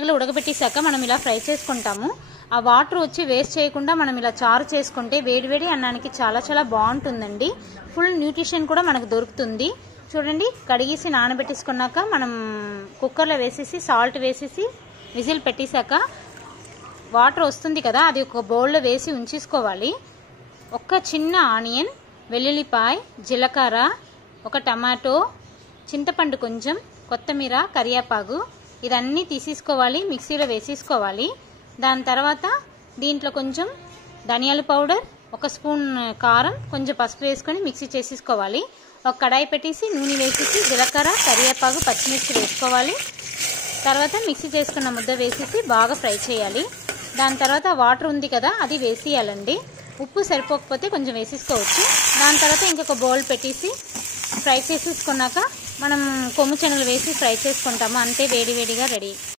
శనగలు ఉడకబెట్టేశాక మనం ఇలా ఫ్రై చేసుకుంటాము. ఆ వాటర్ వచ్చి వేస్ట్ చేయకుండా మనం ఇలా చారు చేసుకుంటే వేడివేడి అన్నానికి చాలా చాలా బాగుంటుందండి. ఫుల్ న్యూట్రిషన్ కూడా మనకు దొరుకుతుంది. చూడండి, కడిగేసి నానబెట్టేసుకున్నాక మనం కుక్కర్లో వేసేసి సాల్ట్ వేసేసి విజిల్ పెట్టేశాక వాటర్ వస్తుంది కదా, అది ఒక బౌల్లో వేసి ఉంచేసుకోవాలి. ఒక చిన్న ఆనియన్, వెల్లుల్లిపాయ, జీలకర్ర, ఒక టమాటో, చింతపండు కొంచెం, కొత్తిమీర, కరివేపాకు ఇదన్నీ తీసేసుకోవాలి, మిక్సీలో వేసేసుకోవాలి. దాని తర్వాత దీంట్లో కొంచెం ధనియాల పౌడర్, ఒక స్పూన్ కారం, కొంచెం పసుపు వేసుకొని మిక్సీ చేసేసుకోవాలి. ఒక కడాయి పెట్టేసి నూనె వేసేసి జీలకర్ర, కరివేపాకు, పచ్చిమిర్చి వేసుకోవాలి. తర్వాత మిక్సీ చేసుకున్న ముద్ద వేసేసి బాగా ఫ్రై చేయాలి. దాని తర్వాత వాటర్ ఉంది కదా, అది వేసేయాలండి. ఉప్పు సరిపోకపోతే కొంచెం వేసేసుకోవచ్చు. దాని తర్వాత ఇంకొక బౌల్ పెట్టేసి ఫ్రై చేసేసుకున్నాక మనం కొమ్ము శనగలు వేసి ఫ్రై చేసుకుంటాము. అంతే, వేడివేడిగా రెడీ.